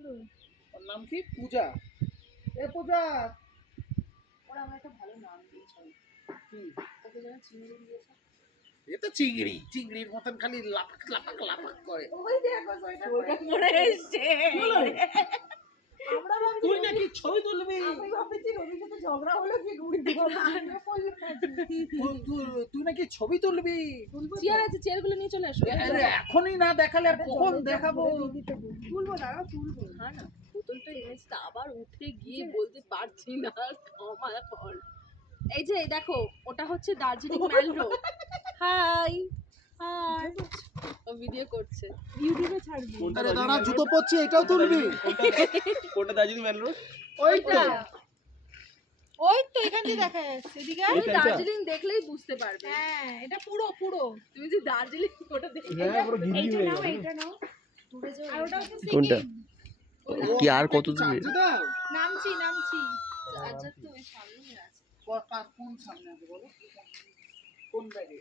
সুন্দর। ওর নাম কি? পূজা। এ পূজা, ওরা আমার একটা ভালো নাম দিয়েছে। কি? ওকে যেন চিংড়ি দিয়েছে। এ তো চিংড়ি, চিংড়ির মতন খালি লাপাক লাপাক লাপাক করে। ওই দেখো সোয়েটার পরে এসছে। আমরা ভাবছি তুই নাকি ছবি তুলবি? আমি ভাবছি রবির সাথে ঝগড়া হলো কি ঘুরে তুই নাকি ছবি তুলবি? চেয়ার আছে, চেয়ারগুলো নিয়ে চলে আসো। আরে এখনই না দেখালে আর কখন দেখাবো? তুলবো দাঁড়াও তুলবো। হ্যাঁ না, বোতলটা এনেছি তো আবার উঠে গিয়ে বলতে পারছি না, ক্ষমা কর। এই যে দেখো, ওটা হচ্ছে দার্জিলিং ম্যাল রোড। হাই হাই, ও ভিডিও করছে। ইউটিউবে ছাড়বি। আরে দাঁড়া, জুতো পরছি, এটাও তুলবি? কোনটা দার্জিলিং ম্যাল রোড? ওইটা। ওই তো এখান দিয়ে দেখা যাচ্ছে এদিকে। তুমি দার্জিলিং দেখলেই বুঝতে পারবে। হ্যাঁ এটা পুরো পুরো। তুমি যে দার্জিলিং ওটা দেখে হ্যাঁ পুরো ঘিরি এইটা হয়ে নাও গেল। এইটা নাও। দূরে যাও। আর ওটা হচ্ছে কোনটা? সিকিম। কি আর কত দূরে? নামছি নামছি। চার্জার তো ওই সামনে আছে। কোন সামনে আছে বলো? কোন ব্যাগে?